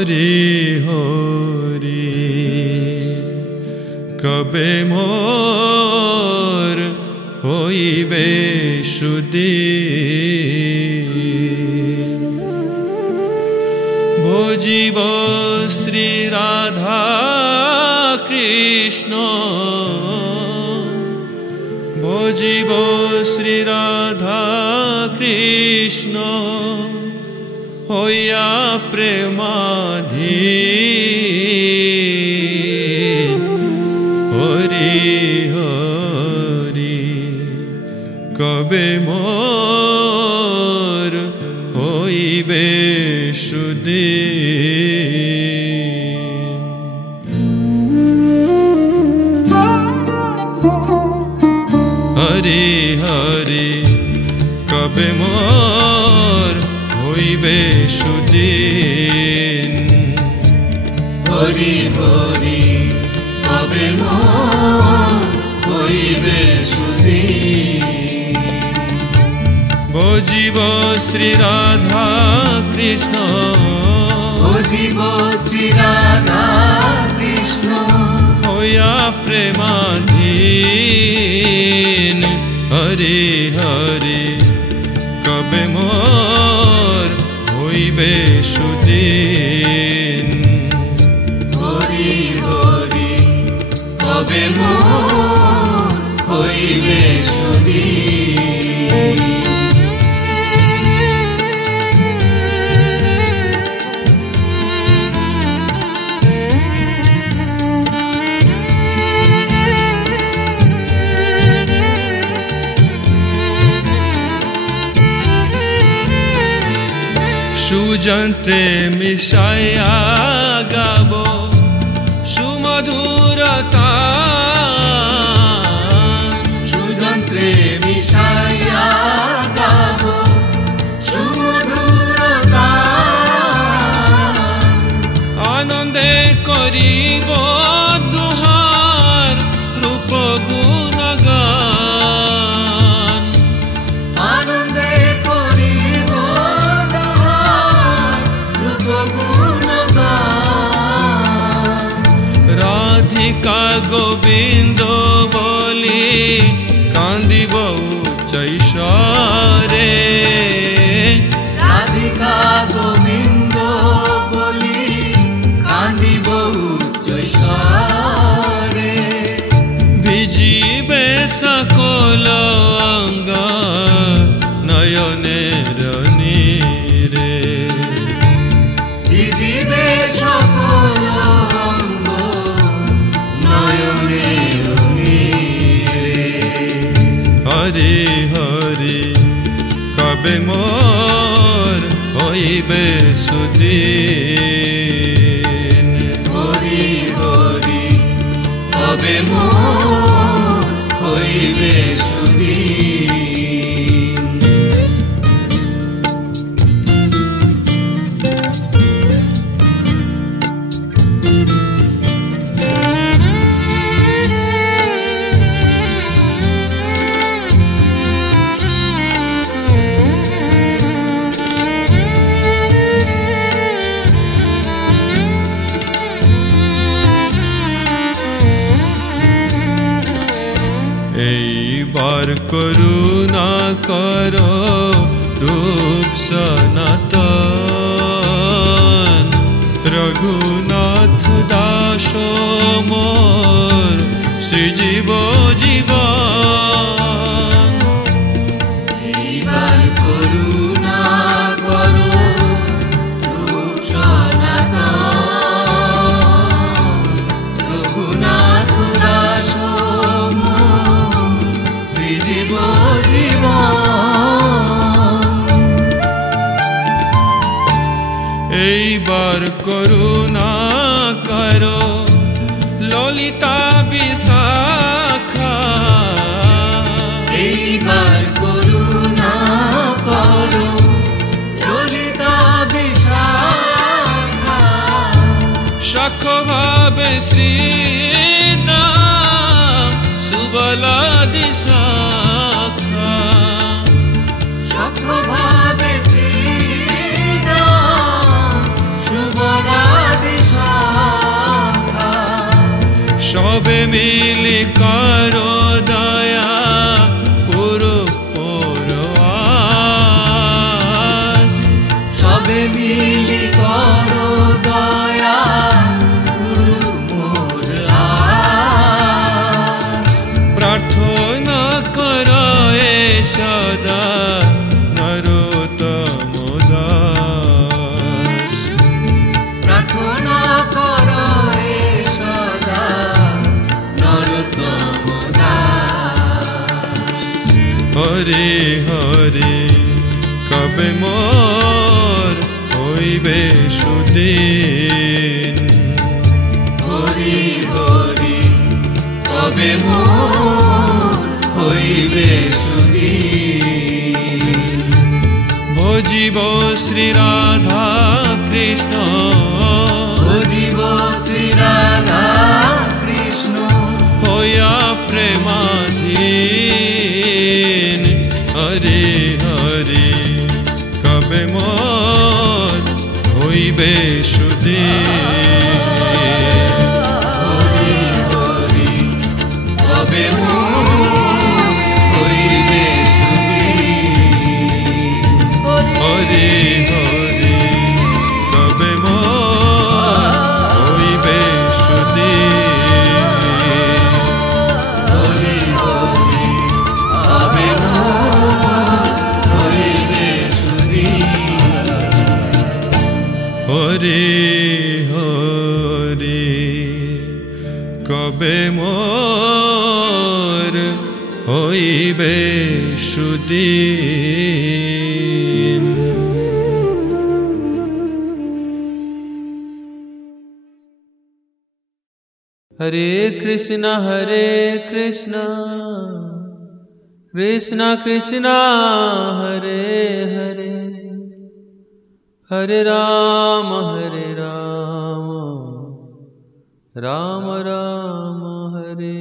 হরি হরি কবে মোর হইবে সুদিন ভজিব শ্রী রাধা কৃষ্ণ ভজিব শ্রী রাধা কৃষ্ণ হইয়া প্রেমাধীন হরি হরি কবে মোর হইবে সুদিন হরি হরি কবে মোর হইবে সুদিন হরি হরি কবে মোর হইবে সুদিন ভজিব শ্রী রাধা কৃষ্ণ ভজিব শ্রী রাধা কৃষ্ণ হইয়া প্রেমাধীন হরি হরি কবে মোর হইবে সুদিন হরি হরি কবে মোর হইবে সুদিন সুযন্ত্রে মিশাইয়া গাব সুমধুরতা সুযন্ত্রে মিশাইয়া গাব সুমধুরতা আনন্দে করিব দুহার রূপ গুণগান আনন্দে করিব দুহার রূপ গুণগান রাধিকা গোবিন্দ বলি কান্দিব উচ্চৈশ্বরে রাধিকা গোবিন্দ বলি কান্দিব উচ্চৈশ্বরে ভিজিবে সকল অঙ্গ নয়নের নীরে ভিজিবে সকল অঙ্গ নয়নের নীরে হরি হরি কবে মোর হইবে সুদিন হরি হরি কবে মোর হইবে সুদিন এইবার করুণা কর রূপ সনাতন রঘুনাথ দাস মোর শ্রীজীব জীবন এইবার করুণা করো রূপ সনাতন রঘুনাথ দাস মোর শ্রীজীব জীবন এইবার করুণা কর ললিতা বিশাখা এইবার করুণা করো ললিতা বিশাখা সখ ভাবে শ্রীদাম সুবলা দিশাখা সখ ভাবে শ্রীরাম সুবলা সবে মিলি করো দয়া পুরো পরশ সবে মিলি করো দয়া গুরু মোর আস প্রার্থনা করো এ সদা নরোত্তম দাস প্রার্থনা করো এ সদা নরোত্তম দাস হরি হরি কবে মোর হইবে সুদিন হরি হরি কবে মোর হইবে সুদিন ভজিব শ্রী রাধা কৃষ্ণ ভজিব শ্রী রাধা কৃষ্ণ হইয়া প্রেমাধীন হরি হরি কবে মোর হইবে সুদিন হরি হরি কবে মোর হইবে সুদিন হরি হরি কবে মোর হইবে সুদিন হরি হরি কবে মোর হইবে সুদিন হরি হরি কবে মোর হইবে সুদিন। हरे कृष्णा कृष्णा कृष्णा हरे हरे हरे राम राम राम हरे